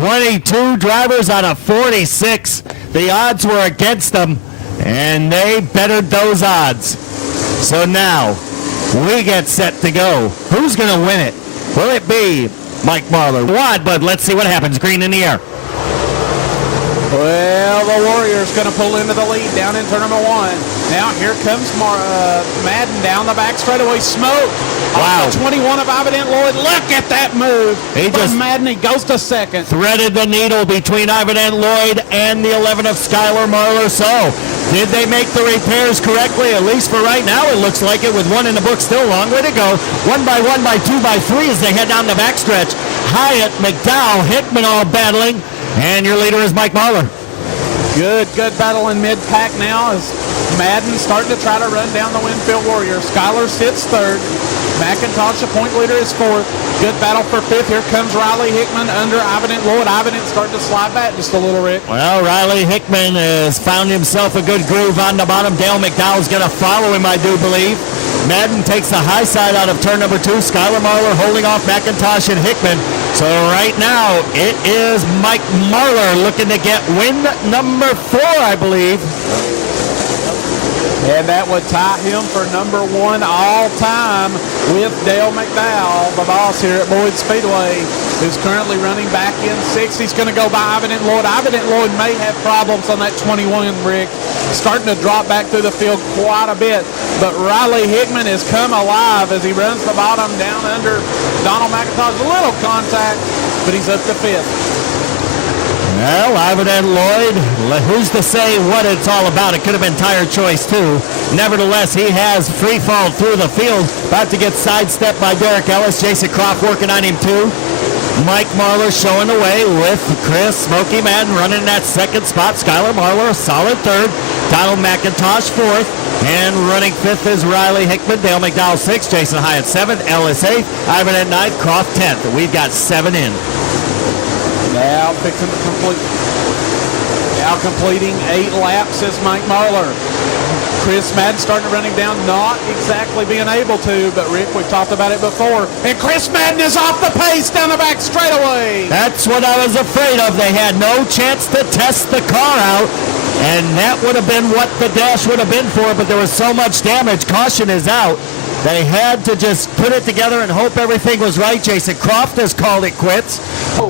22 drivers out of 46. The odds were against them, and they bettered those odds. So now we get set to go. Who's going to win it? Will it be Mike Marlar? What? But let's see what happens. Green in the air. Well, the Warriors going to pull into the lead down in turn number 1. Now here comes Madden down the back straightaway. Smoke. Wow. Off the 21 of Ivedent Lloyd. Look at that move. Madden, he goes to second. Threaded the needle between Ivedent Lloyd and the 11 of Skylar Marlar. So, did they make the repairs correctly? At least for right now, it looks like it, with one in the book still. Long way to go. 1 by 1 by 2 by 3 as they head down the backstretch. Hiett, McDowell, Hickman all battling. And your leader is Mike Marlar. Good battle in mid-pack now as Madden starting to try to run down the Winfield Warriors. Skylar sits third. McIntosh, the point leader, is fourth. Good battle for fifth. Here comes Riley Hickman under Ivedent Lloyd. Ivedent starting to slide back just a little, Rick. Well, Riley Hickman has found himself a good groove on the bottom. Dale McDowell's going to follow him, I do believe. Madden takes the high side out of turn number 2. Skylar Marlar holding off McIntosh and Hickman. So right now, it is Mike Marlar looking to get win number 4, I believe. And that would tie him for number 1 all time with Dale McDowell, the boss here at Boyds Speedway, who's currently running back in 6th. He's going to go by Ivedent Lloyd. Ivedent Lloyd may have problems on that 21, Rick. Starting to drop back through the field quite a bit. But Riley Hickman has come alive as he runs the bottom down under Donald McIntosh. A little contact, but he's up to 5th. Well, Ivedent Lloyd, who's to say what it's all about? It could have been tire choice, too. Nevertheless, he has free fall through the field. About to get sidestepped by Derek Ellis. Jason Croft working on him, too. Mike Marlar showing the way with Chris Smoky Madden running in that second spot. Skylar Marlar, a solid third. Donald McIntosh, fourth. And running fifth is Riley Hickman. Dale McDowell, sixth. Jason Hiett, seventh. Ellis, eighth. Ivedent ninth. Croft, 10th. We've got 7 in. Now fixing to complete. Now completing 8 laps is Mike Marlar. Chris Madden starting to running down, not exactly being able to, but Rick, we've talked about it before. And Chris Madden is off the pace down the back straightaway. That's what I was afraid of. They had no chance to test the car out, and that would have been what the dash would have been for, but there was so much damage. Caution is out. They had to just put it together and hope everything was right. Jason Croft has called it quits.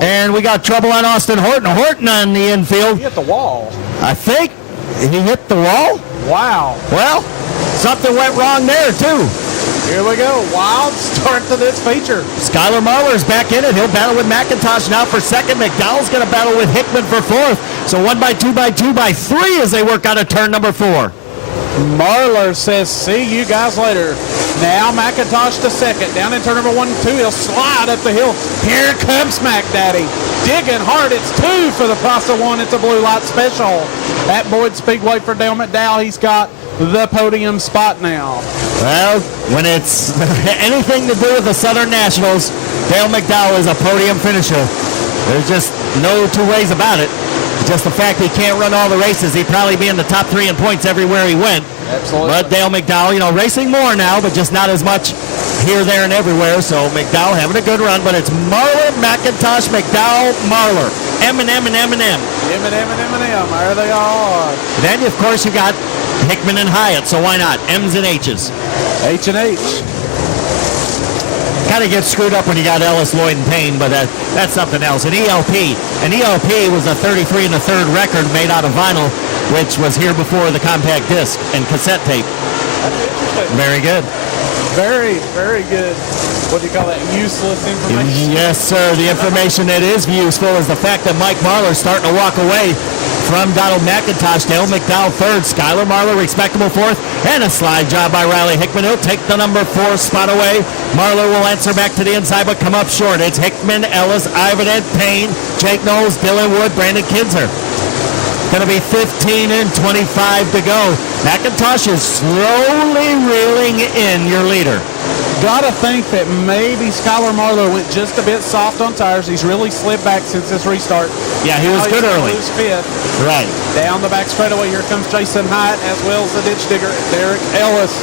And we got trouble on Austin Horton. Horton on the infield. He hit the wall. I think he hit the wall. Wow. Well, something went wrong there, too. Here we go. Wild start to this feature. Skylar Marlar's back in it. He'll battle with McIntosh now for second. McDowell's going to battle with Hickman for fourth. So 1 by 2 by 2 by 3 as they work out of turn number 4. Marlar says, see you guys later. Now McIntosh to second. Down in turn number 1 and 2. He'll slide up the hill. Here comes Mac Daddy. Digging hard. It's 2 for the price of 1. It's a blue light special. At Boyd Speedway for Dale McDowell. He's got the podium spot now. Well, when it's anything to do with the Southern Nationals, Dale McDowell is a podium finisher. There's just no 2 ways about it. Just the fact he can't run all the races, he'd probably be in the top 3 in points everywhere he went. Absolutely. But Dale McDowell, racing more now, but just not as much here, there, and everywhere. So McDowell having a good run, but it's Marlar, McIntosh, McDowell, Marlar. M&M and M&M. M&M and M&M. There they are. Then, of course, you got Hickman and Hiett, so why not? M's and H's. H and H. Kind of gets screwed up when you got Ellis, Lloyd, and Payne, but that's something else. An ELP. An ELP was a 33 and a third record made out of vinyl, which was here before the compact disc and cassette tape. That's interesting. Very good. Very, very good. What do you call that? Useless information? Yes, sir. The information that is useful is the fact that Mike Marlar is starting to walk away from Donald McIntosh. Dale McDowell third. Skylar Marlar respectable fourth. And a slide job by Riley Hickman. He'll take the number 4 spot away. Marlar will answer back to the inside but come up short. It's Hickman, Ellis, Ivedent, Payne, Jake Knowles, Dillon Wood, Brandon Kinzer. Going to be 15 and 25 to go. McIntosh is slowly reeling in your leader. Gotta think that maybe Skylar Marlar went just a bit soft on tires. He's really slid back since this restart. Yeah, he was good early. Lose fifth. Right. Down the back straightaway, here comes Jason Hiett as well as the ditch digger, Derek Ellis.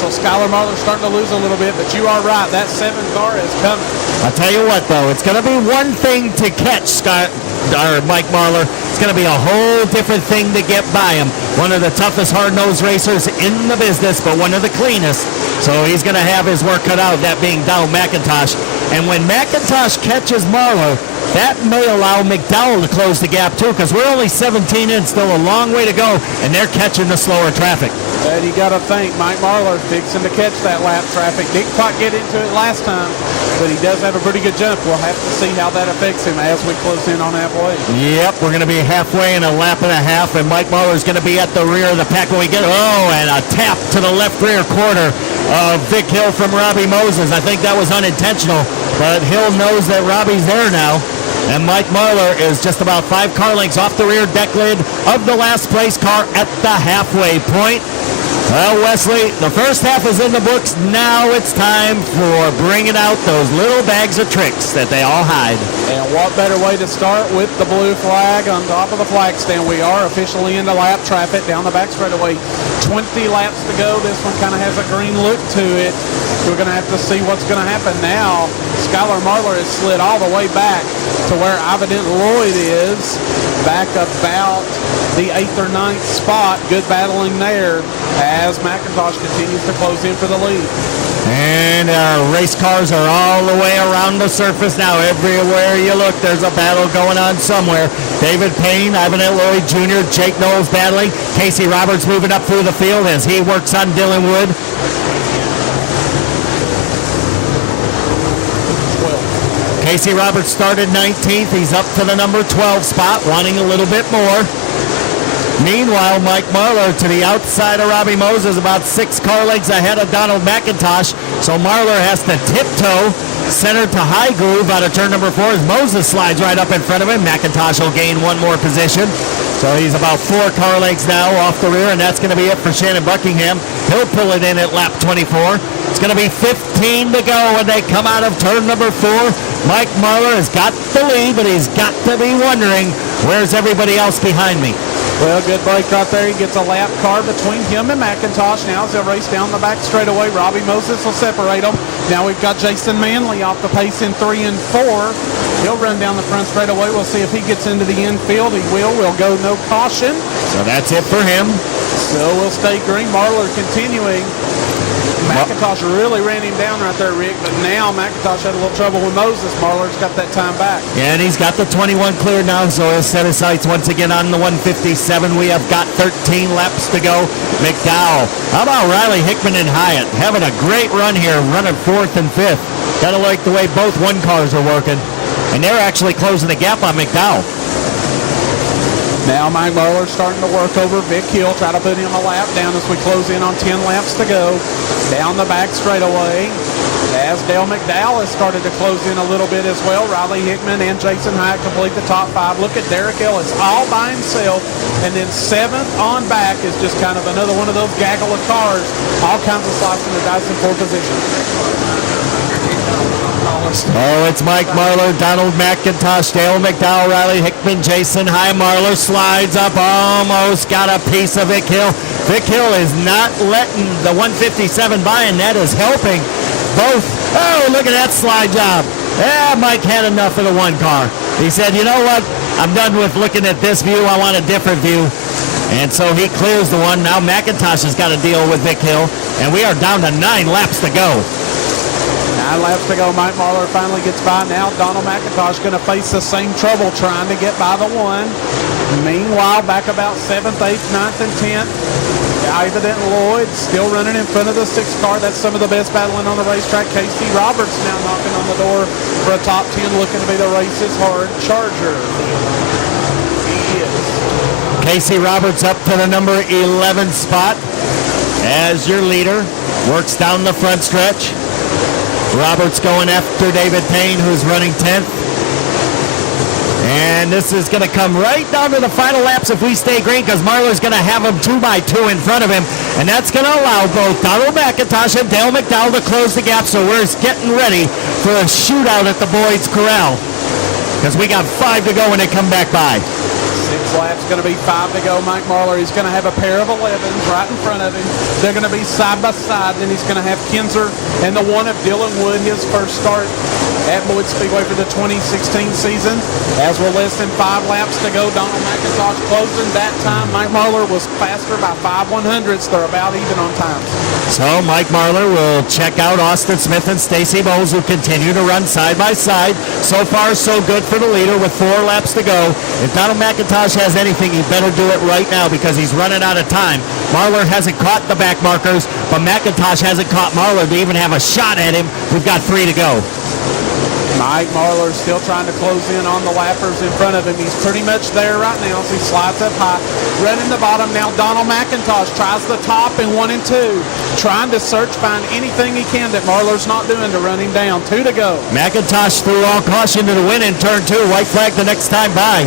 So Skylar Marlar's starting to lose a little bit, but you are right. That 7 car is coming. I'll tell you what, though. It's going to be one thing to catch Mike Marlar. It's going to be a whole different thing to get by him. One of the toughest hard-nosed racers in the business, but one of the cleanest. So he's going to have his work cut out, that being Dillon McIntosh. And when McIntosh catches Marlar, that may allow McDowell to close the gap too, because we're only 17 in, still a long way to go, and they're catching the slower traffic. And you got to think, Mike Marlar fixing to catch that lap traffic. Didn't quite get into it last time, but he does have a pretty good jump. We'll have to see how that affects him as we close in on halfway. Yep, we're going to be halfway in a lap and a half, and Mike Marlar's going to be at the rear of the pack when we get, and a tap to the left rear quarter of Vic Hill from Robby Moses. I think that was unintentional, but Hill knows that Robbie's there now. And Mike Marlar is just about 5 car lengths off the rear deck lid of the last place car at the halfway point. Well, Wesley, the first half is in the books. Now it's time for bringing out those little bags of tricks that they all hide. And what better way to start with the blue flag on top of the flag stand. We are officially into lap traffic down the back straightaway. 20 laps to go. This one kind of has a green look to it. We're going to have to see what's going to happen now. Skylar Marlar has slid all the way back to where Ivedent Lloyd is, back about the 8th or 9th spot. Good battling there as McIntosh continues to close in for the lead. And our race cars are all the way around the surface now. Everywhere you look, there's a battle going on somewhere. David Payne, Ivedent Lloyd Jr., Jake Knowles battling. Casey Roberts moving up through the field as he works on Dillon Wood. Casey Roberts started 19th. He's up to the number 12 spot, wanting a little bit more. Meanwhile, Mike Marlar to the outside of Robby Moses, about 6 car lengths ahead of Dillon McIntosh. So Marlar has to tiptoe center to high groove out of turn number 4 as Moses slides right up in front of him. McIntosh will gain one more position. So he's about 4 car lengths now off the rear, and that's going to be it for Shanon Buckingham. He'll pull it in at lap 24. It's going to be 15 to go when they come out of turn number 4. Mike Marlar has got the lead, but he's got to be wondering, where's everybody else behind me? Well, good break right there. He gets a lap car between him and McIntosh. Now as they race down the back straightaway, Robby Moses will separate them. Now we've got Jason Manley off the pace in 3 and 4. He'll run down the front straightaway. We'll see if he gets into the infield. He will. We'll go no caution. So that's it for him. So we'll stay green. Marlar continuing. McIntosh really ran him down right there, Rick, but now McIntosh had a little trouble with Moses. Marlar's got that time back. Yeah, and he's got the 21 cleared now, so he'll set his sights once again on the 157. We have got 13 laps to go. McDowell. How about Riley, Hickman, and Hiett? Having a great run here, running 4th and 5th. Gotta like the way both one cars are working. And they're actually closing the gap on McDowell. Now Mike Marlar starting to work over Vic Hill, try to put him a lap down as we close in on 10 laps to go. Down the back straightaway as Dale McDowell has started to close in a little bit as well. Riley Hickman and Jason Hiett complete the top 5. Look at Derek Ellis all by himself. And then 7th on back is just kind of another one of those gaggle of cars. All kinds of slicing the dice in 4 positions. Oh, it's Mike Marlar, Dillon McIntosh, Dale McDowell, Riley Hickman, Jason Hiett. Marlar slides up, almost got a piece of Vic Hill. Vic Hill is not letting the 157 by, and that is helping both. Oh, look at that slide job. Yeah, Mike had enough of the one car. He said, you know what? I'm done with looking at this view. I want a different view. And so he clears the one. Now McIntosh has got to deal with Vic Hill, and we are down to 9 laps to go. 9 laps to go. Mike Marlar finally gets by. Now Dillon McIntosh going to face the same trouble trying to get by the 1. Meanwhile, back about 7th, 8th, 9th, and 10th. Ivedent Lloyd still running in front of the 6 car. That's some of the best battling on the racetrack. Casey Roberts now knocking on the door for a top 10, looking to be the race's hard charger. He is. Casey Roberts up to the number 11 spot as your leader. Works down the front stretch. Roberts going after David Payne, who's running 10th. And this is going to come right down to the final laps if we stay green, because Marlar's going to have him 2x2 in front of him. And that's going to allow both Dillon McIntosh and Dale McDowell to close the gap. So we're getting ready for a shootout at the Boyds Corral, because we got 5 to go when they come back by. 6 Lap's going to be 5 to go. Mike Marlar, he's going to have a pair of 11s right in front of him. They're going to be side by side. Then he's going to have Kinzer and the one of Dillon Wood, his first start at Boyds Speedway for the 2016 season. As we're less than 5 laps to go, Donald McIntosh closing that time. Mike Marlar was faster by 5/100ths. They're about even on times. So Mike Marlar will check out Austin Smith and Stacy Boles, who continue to run side by side. So far, so good for the leader with 4 laps to go. If Donald McIntosh has anything, he better do it right now because he's running out of time. Marlar hasn't caught the back markers, but McIntosh hasn't caught Marlar to even have a shot at him. We've got 3 to go. Mike Marlar still trying to close in on the lappers in front of him. He's pretty much there right now as he slides up high. Running the bottom now, Donald McIntosh tries the top in 1 and 2. Trying to find anything he can that Marlar's not doing to run him down. 2 to go. McIntosh threw all caution to the win in turn 2. White flag the next time by.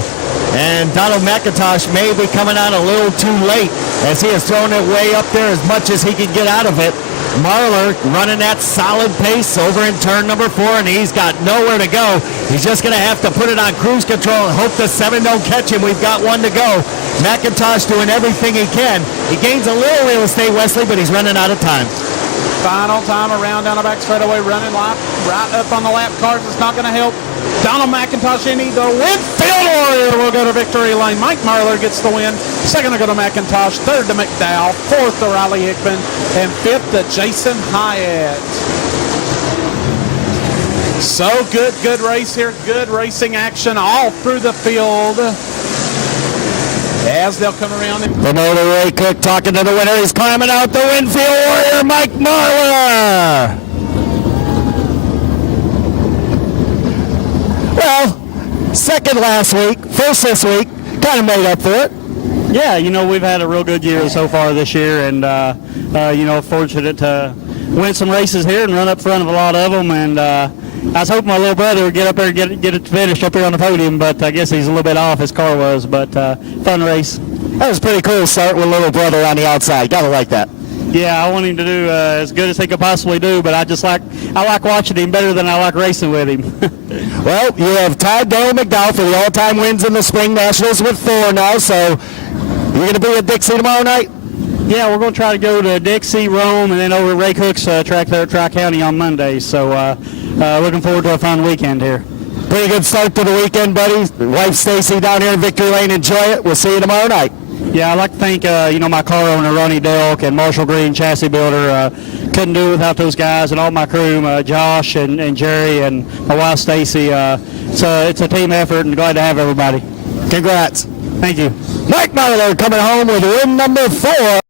And Donald McIntosh may be coming on a little too late as he has thrown it way up there as much as he can get out of it. Marlar running that solid pace over in turn number 4, and he's got nowhere to go. He's just going to have to put it on cruise control and hope the 7 don't catch him. We've got 1 to go. McIntosh doing everything he can. He gains a little real estate, Wesley, but he's running out of time. Final time around down the back straightaway, running right up on the lap cars. It's not going to help. Donald McIntosh in the Winfield Warrior will go to victory lane. Mike Marlar gets the win. Second to go to McIntosh. Third to McDowell. Fourth to Riley Hickman. And fifth to Jason Hiett. So good race here. Good racing action all through the field. As they'll come around. Ray Cook talking to the winner. He's climbing out the Winfield Warrior, Mike Marlar. Well, second last week, first this week, kind of made up for it. Yeah, we've had a real good year so far this year, and fortunate to win some races here and run up front of a lot of them. And I was hoping my little brother would get up there and get it finished up here on the podium, but I guess he's a little bit off, his car was. But fun race. That was pretty cool to start with little brother on the outside. Gotta like that. Yeah, I want him to do as good as he could possibly do, but I like watching him better than I like racing with him. Well, you have tied Dale McDowell for the all-time wins in the Spring Nationals with 4 now, so you're going to be at Dixie tomorrow night? Yeah, we're going to try to go to Dixie, Rome, and then over to Ray Cook's track there at Tri-County on Monday, so looking forward to a fun weekend here. Pretty good start to the weekend, buddy. Wife Stacy down here in Victory Lane. Enjoy it. We'll see you tomorrow night. Yeah, I'd like to thank, my car owner, Ronnie Delk, and Marshall Green, chassis builder. Couldn't do it without those guys and all my crew, Josh and Jerry and my wife, Stacy. It's a team effort, and glad to have everybody. Congrats. Thank you. Mike Marlar coming home with win number 4.